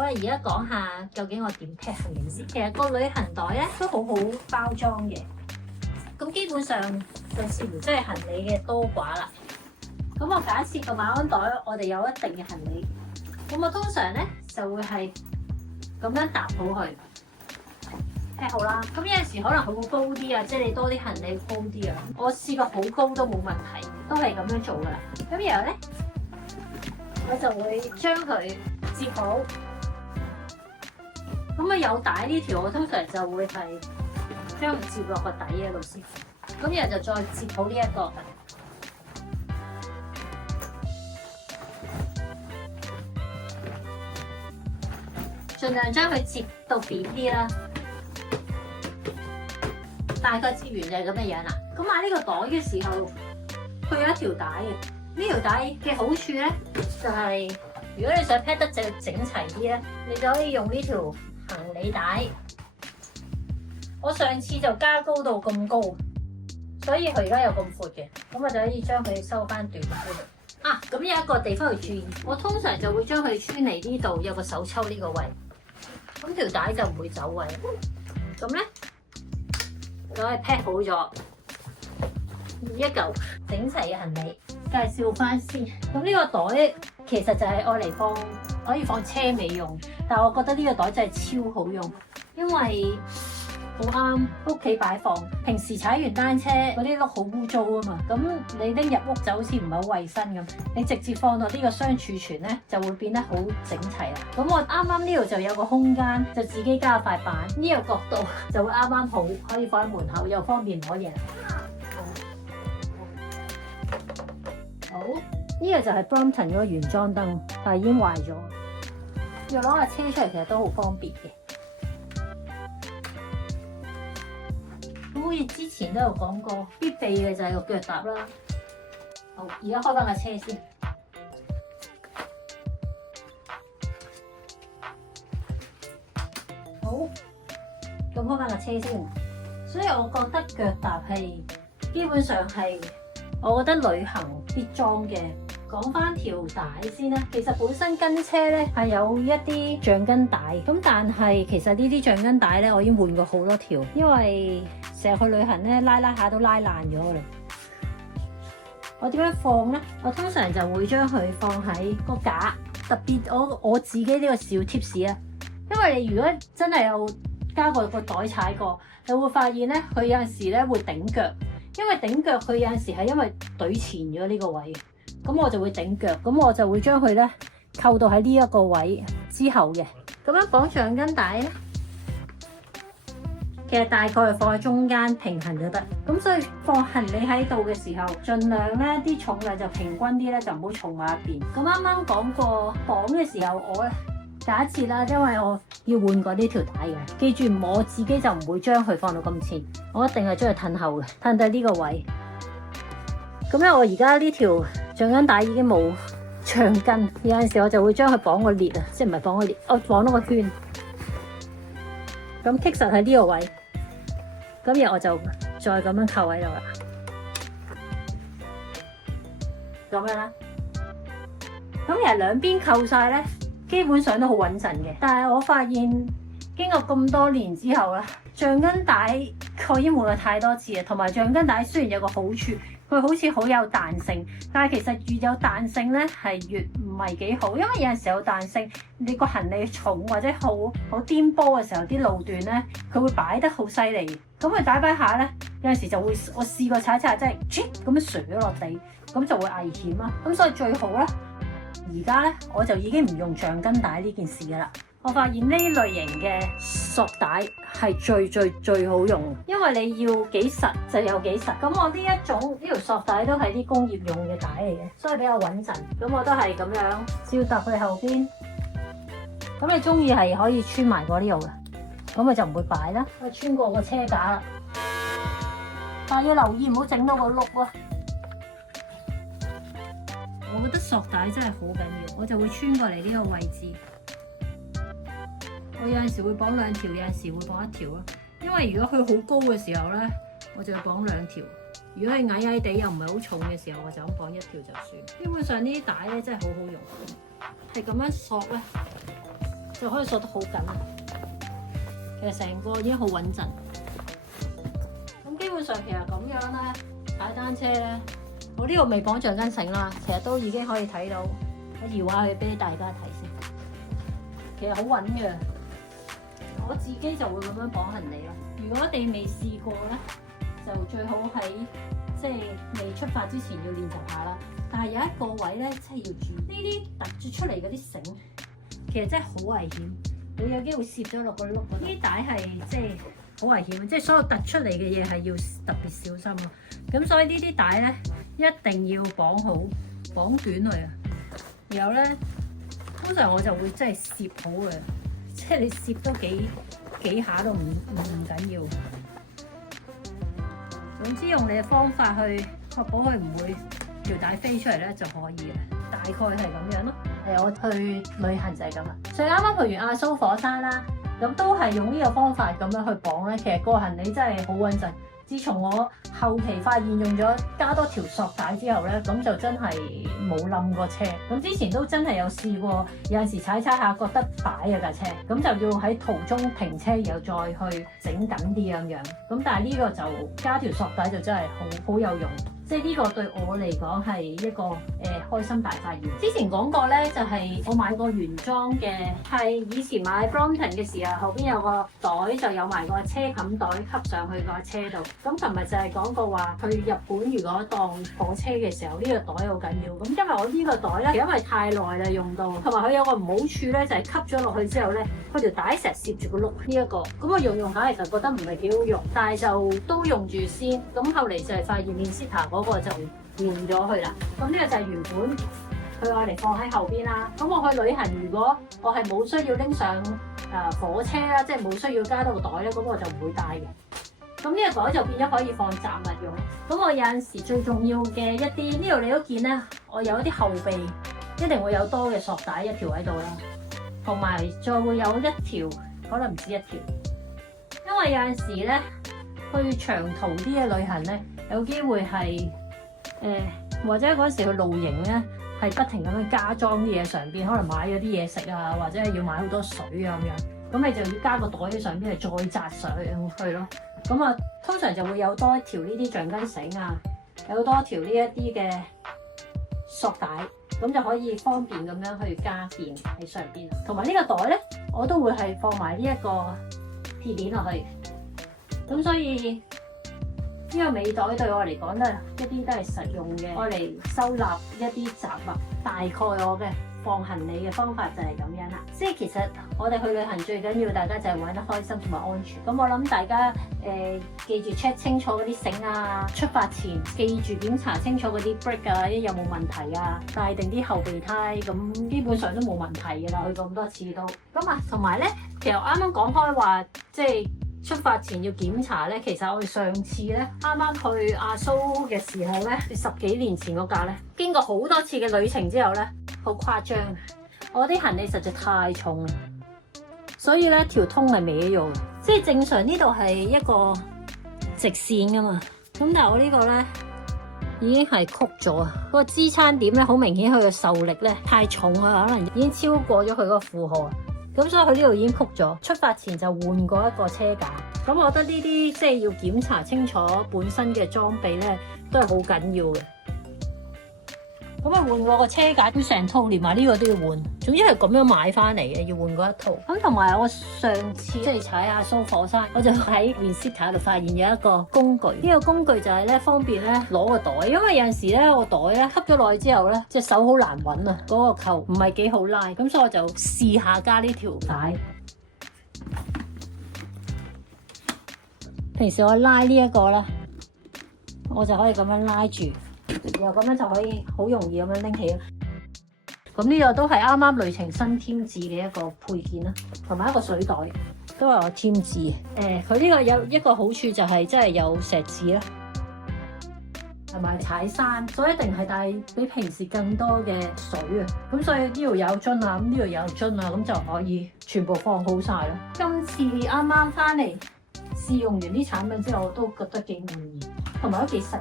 我哋而家講下究竟我點 pack 行李先。其實個旅行袋咧都好好包裝嘅，咁基本上就視乎即係行李嘅多寡啦。咁我假設個馬鞍袋我哋有一定嘅行李，咁我通常咧就會係咁樣搭好佢 pack 好啦。咁有陣時可能佢會高啲啊，即係你多啲行李高啲啊。我試過好高都冇問題，都係咁樣做噶啦。咁然後咧，我就會將佢摺好。咁啊有帶呢條，我通常就會係將佢摺落個底嗰度先。咁然後就再摺好呢一個。盡量將佢摺到扁啲啦。大概摺完就係咁嘅樣啦。咁買呢個袋嘅時候，佢有一條帶嘅。呢條帶嘅好處咧，就係如果你想 pack 得整齊啲咧，你就可以用呢條行李帶。我上次就加高到咁高，所以佢而家有咁闊嘅，咁我就可以將佢收翻短啲度。啊，咁有一個地方要注意，我通常就會將佢穿嚟呢度有個手抽呢個位，咁條帶就唔會走位。咁咧，就可以 pack 好咗一嚿整齊嘅行李。介紹翻先，咁呢個袋其實就係愛嚟放，可以放車尾用，但係我覺得呢個袋真係超好用，因為好啱屋企擺放。平時踩完單車嗰啲碌好污糟啊嘛，咁你拎入屋就好似唔係好衞生咁，你直接放到呢個箱儲存咧，就會變得好整齊啦。咁我啱啱呢度就有個空間，就自己加塊板，呢個角度就會啱啱好，可以放喺門口，又方便攞嘢。好，呢個就係 Brompton 嗰個原裝燈，但係已經壞咗。要攞架車出嚟，其實都好方便嘅。咁好似之前都有講過，必備嘅就係個腳踏啦。好，而家開翻架車先。好，咁開翻架車先。所以我覺得腳踏係基本上係。我覺得旅行必裝嘅。講翻條帶先啦，其實本身跟車咧係有一啲橡筋帶，咁但係其實呢啲橡筋帶咧我已經換過好多條，因為成日去旅行咧拉下都拉爛咗啦。我點樣放咧？我通常就會將佢放喺個架，特別我自己呢個小 tips 啊，因為你如果真係有加過個袋踩過，你會發現咧佢有陣時咧會頂腳。因為頂腳佢有陣時係因為懟前咗呢個位，咁我就會頂腳，咁我就會將佢咧扣到喺呢一個位之後嘅。咁樣綁橡筋帶咧，其實大概係放喺中間平衡就得。咁所以放行李喺度嘅時候，盡量咧啲重量就平均啲咧，就唔好重埋一邊。咁啱啱講過綁嘅時候，我咧假設啦，因為我要換過呢條帶嘅，記住我自己就唔會將佢放到咁前，我一定係將佢褪後嘅，褪到呢個位。咁咧，我而家呢條橡筋帶已經冇橡筋，有陣時我就會將佢綁個裂啊，即係唔係綁個裂，我綁到個圈，咁棘實喺呢個位，咁然後我就再咁樣扣喺度啦，咁樣啦。咁其實兩邊扣晒咧，基本上都好穩陣嘅，但係我發現經過咁多年之後啦，橡筋帶我已經換過太多次啊，同埋橡筋帶雖然有個好處，佢好似好有彈性，但係其實越有彈性咧係越唔係幾好，因為有陣時有彈性，你個行李重或者好顛簸嘅時候，啲路段咧佢會擺得好犀利，咁佢擺下咧，有陣時就會我試過踩真係咁樣垂咗落地，咁就會危險啦。咁所以最好咧。而家咧，我就已經唔用橡筋帶呢件事噶啦。我發現呢類型嘅索帶係最好用，因為你要幾實就有幾實。咁我呢條索帶都係啲工業用嘅帶嚟嘅，所以比較穩陣。咁我都係咁樣照搭去後邊。咁你中意係可以穿埋過呢度嘅，咁佢就唔會擺啦。我穿過個車架啦，但係要留意唔好整到個碌喎。我覺得索帶真係好緊要，我就會穿過嚟呢個位置。我有陣時會綁兩條，有陣時會綁一條咯。因為如果佢好高嘅時候咧，我就會綁兩條；如果係矮矮地又唔係好重嘅時候，我就咁綁一條就算。基本上呢啲帶咧真係好好用，係咁樣索咧，就可以索得好緊啊。其實成個已經好穩陣。咁基本上其實咁樣咧，踩單車咧，我呢度未綁橡筋繩啦，其實都已經可以睇到。我搖下佢俾大家睇先，其實好穩嘅。我自己就會咁樣綁行李咯。如果你未試過咧，就最好喺即係未出發之前要練習下啦。但係有一個位咧，真係要注意呢啲突咗出嚟嗰啲繩，其實真係好危險，會有機會攝咗落個碌嗰度。呢啲帶係即係好危險，即係所有突出嚟嘅嘢係要特別小心咯。咁所以呢啲帶咧一定要綁好，綁短佢啊。然後咧，通常我就會真係攝好嘅，即係你攝多幾下都唔緊要。總之用你嘅方法去確保佢唔會條帶飛出嚟咧就可以啦。大概係咁樣咯。我去旅行就係咁啦。所以啱啱去完阿蘇火山啦，咁都係用呢個方法咁樣去綁咧。其實個行李真係好穩陣。自從我後期發現用咗加多條索帶之後咧，咁就真係冇冧過車。咁之前都真係有試過，有陣時踩下覺得擺啊架車，咁就要喺途中停車，然後再去整緊啲咁樣。咁但係呢個就加條索帶就真係好有用。即係呢個對我嚟講係一個開心大發現。之前講過咧，就係我買過原裝嘅，係以前買 Brompton 嘅時候，後邊有個袋就有埋個車冚袋吸上去個車度。咁琴日就係講過話，去日本如果當火車嘅時候，呢個袋好緊要。咁因為我呢個袋咧，因為太耐啦用到，同埋佢有個唔好處咧，就係吸咗落去之後咧，佢條帶成日攝住個碌呢一個。咁我用下其實覺得唔係幾好用，但係就都用住先。咁後嚟就係發現Mencita嗰個就換咗佢啦。咁呢個就係原本佢愛嚟放喺後邊啦。咁我去旅行，如果我係冇需要拎上火車啦，即係冇需要加多個袋咧，咁我就唔會帶嘅。咁呢個袋就變咗可以放雜物用。咁我有陣時最重要嘅一啲呢度你都見咧，我有一啲後備一定會有多嘅索帶一條喺度啦，同埋再會有一條，可能唔止一條，因為有陣時咧去長途啲嘅旅行咧，有機會係或者嗰陣時去露營咧，係不停咁樣加裝啲嘢上邊，可能買咗啲嘢食啊，或者係要買好多水啊咁樣，咁你就要加個袋喺上邊，係再紮上去咯。咁啊，通常就會有多一條呢啲橡筋繩啊，有多條呢一啲嘅索帶，咁就可以方便咁樣去加電喺上邊。同埋呢個袋咧，我都會係放埋呢一個鐵鏈落去。咁所以呢個尾袋對我嚟講咧，一啲都係實用嘅，愛嚟收納一啲雜物。大概我嘅放行李嘅方法就係咁樣啦。即係其實我哋去旅行最緊要大家就係玩得開心同埋安全。咁我諗大家記住 check 清楚嗰啲繩啊，出發前記住檢查清楚嗰啲 brake 啊，有冇問題啊，帶定啲後備胎，咁基本上都冇問題㗎啦。去過咁多次都咁啊，同埋咧，其實我啱啱講開話即係出發前要檢查咧，其實我哋上次咧啱啱去阿蘇嘅時候咧，10幾年前嗰架咧，經過好多次嘅旅程之後咧，好誇張，我啲行李實在太重啦，所以咧條通係歪咗嘅，即係正常呢度係一個直線噶嘛，咁但係我呢個咧已經係曲咗啊，嗰個支撐點咧好明顯佢嘅受力咧太重啊，可能已經超過咗佢嗰個負荷。咁所以佢呢度已經曲咗，出發前就換過一個車架。咁我覺得呢啲即係要檢查清楚本身嘅裝備咧，都係好緊要嘅。咁啊換過個車架，要成套連埋呢個都要換。總之係咁樣買翻嚟嘅，要換過一套。咁同埋我上次即係踩阿蘇火山，我就喺 Mencita 度發現有一個工具。呢個工具就係咧方便咧攞個袋，因為有陣時咧個袋咧吸咗落去之後咧，隻手好難揾啊，嗰個扣唔係幾好拉。咁所以我就試下加呢條帶。平時我拉呢一個啦，我就可以咁樣拉住。然後咁樣就可以好容易咁樣拎起啦。咁呢個都係啱啱旅程新添置嘅一個配件啦，同埋一個水袋都係我添置嘅。佢呢個有一個好處就係真係有石子啦，同埋踩山，所以一定係帶比平時更多嘅水啊。咁所以呢度有樽啊，咁呢度有樽啊，咁就可以全部放好晒啦。今次啱啱翻嚟試用完啲產品之後，我都覺得幾滿意，同埋都幾實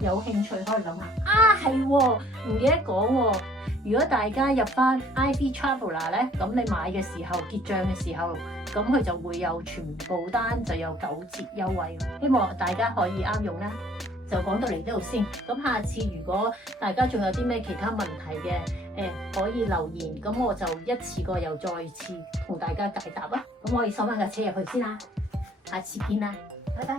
用。有興趣可以諗下。啊，係喎，唔記得講喎。如果大家入翻 Ivy Traveller 咧，咁你買嘅時候結帳嘅時候，咁佢就會有全部單就有9折優惠。希望大家可以啱用啦。就講到嚟呢度先。咁下次如果大家仲有啲咩其他問題嘅，可以留言，咁我就一次過又再次同大家解答啦。咁我可以收翻架車入去先啦。下次見啦，拜拜。